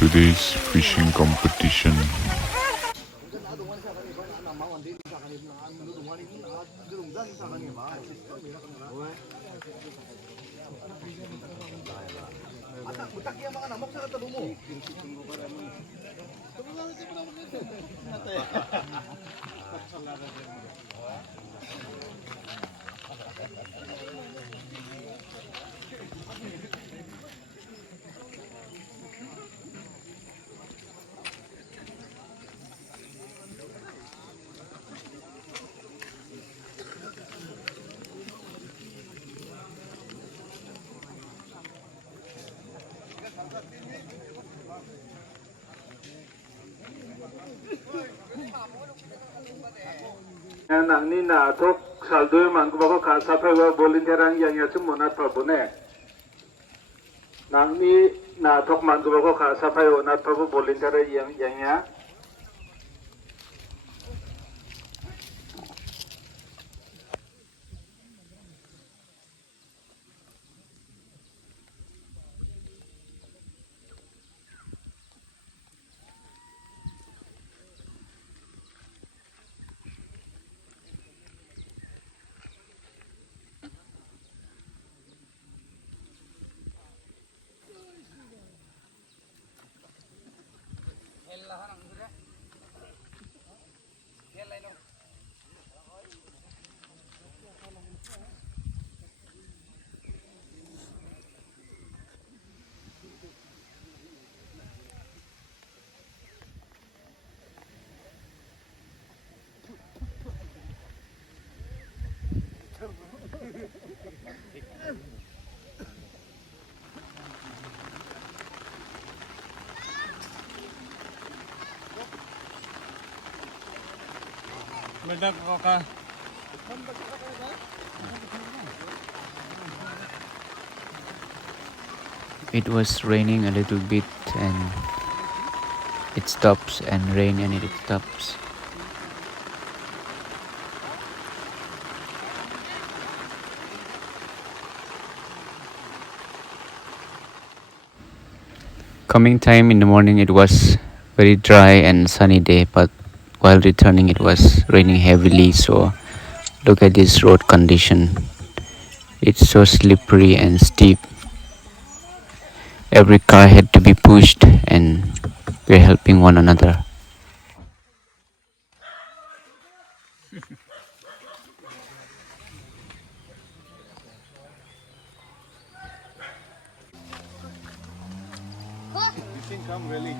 today's fishing competition. Nang ni na thok saldo mang ko ka sa phai wa bolin therang yang ya chum monat pa bune nang ni na thok mang ko ka sa phai wa na pa bolin thera yang ya It was raining a little bit and it stops, and rain and it stops. Coming time in the morning it was very dry and sunny day, but while returning it was raining heavily, so look at this road condition. It's so slippery and steep. Every car had to be pushed and we're helping one another. fishing come really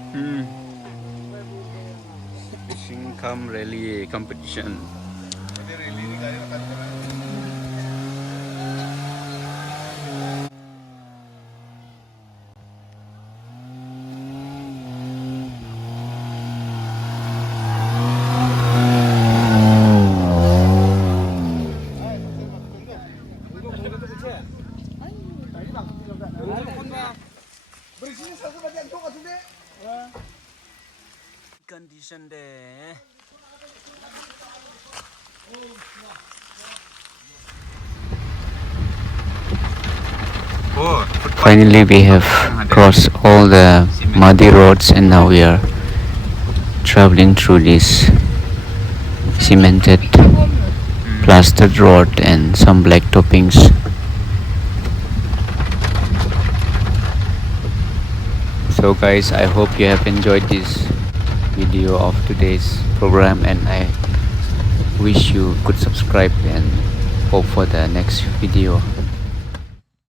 Fishing come rally competition. Condition there. Finally we have crossed all the muddy roads and now we are traveling through this cemented plastered road and some black toppings. So guys, I hope you have enjoyed this video of today's program, and I wish you could subscribe and hope for the next video.